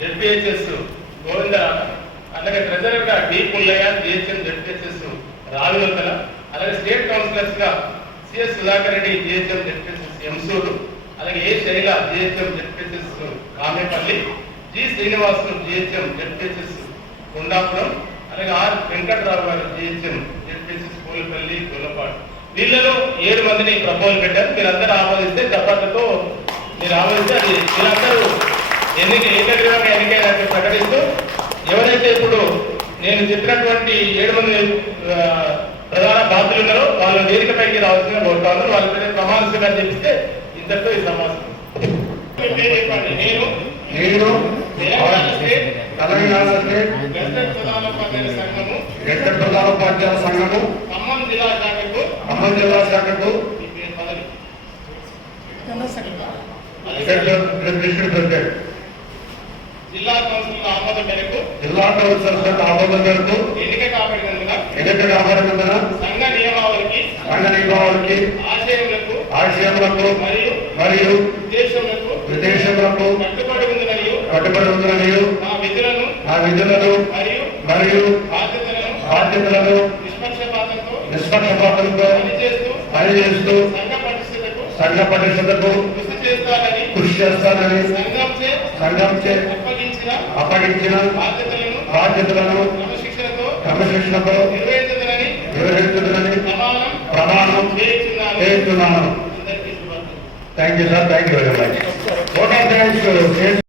ZPHS Govinda అలాగే ట్రెజరర్గా D Pullaiah GHM ZPHS Ravilotala అలాగే state కౌన్సిలర్స్గా CS Sudhakar Reddy GHM ZPHS Emsuru అలాగే A Saila GHM ZPHS Kamepalli G Srinivasulu GHM ZPHS Kondapuram అలాగే R Venkatrao గారు GHM ZPHS Pulapalli Gollapadu. వీళ్ళలో ఏడు మందిని proposal పెట్టారు. మీరందరూ ఆమోదిస్తే చప్పట్లతో మీరు ఆమోదిస్తే అది మీరందరూ ఎన్నిక ఏకగ్రీవంగా ఎన్నికైనట్టు ప్రకటిస్తూ ఎవరైతే ఇప్పుడు నేను చెప్పినటువంటి ఏడు మంది ప్రధాన బాధ్యులు ఉన్నారో వాళ్ళ వేదికపైకి రావాల్సిన కోరుతాను వాళ్ళ పేరు ప్రమాణ స్వీకారం చెప్పిస్తే ఇంతటితో ఈ సమావేశం చెప్పండి నేను నేను Telangana state Telangana state gazetted ప్రధానోపాధ్యాయుల సంఘము గెస్ట ప్రధానోపాధ్యాయుల సంఘము ఖమ్మం జిల్లా శాఖకు ఖమ్మం జిల్లా శాఖకు ప్రెసిడెంట్. జిల్లా కౌన్సిల్ ఆమోదం మేరకు జిల్లా కౌన్సిల్ ఆమోదం మేరకు ఎన్నిక కాబడినందున ఎన్నిక కాబడినందున సంఘ నియమావళికి సంఘ నియమావళికి ఆశయములకు ఆశయములకు మరియు మరియు ఉద్దేశములకు కట్టుబడి ఉందని నా విధులను నా విధులను మరియు మరియు బాధ్యతలను బాధ్యతలను నిష్పక్షపాతంతో నిష్పక్షపాతంతో పనిచేస్తూ పనిచేస్తూ సంఘ పరిస్థితులకు సంఘ పరిషత్తుకు కృషి చేస్తానని కృషి చేస్తానని సంఘంచే సంఘంచే అప్పగించిన అప్పగించిన బాధ్యతలను బాధ్యతలను క్రమశిక్షణతో క్రమశిక్షణతో నిర్వహించదనని నిర్వహించుదని ప్రమాణం ప్రమాణం చేస్తున్నాను. Thank you sir thank you very much. Okay thanks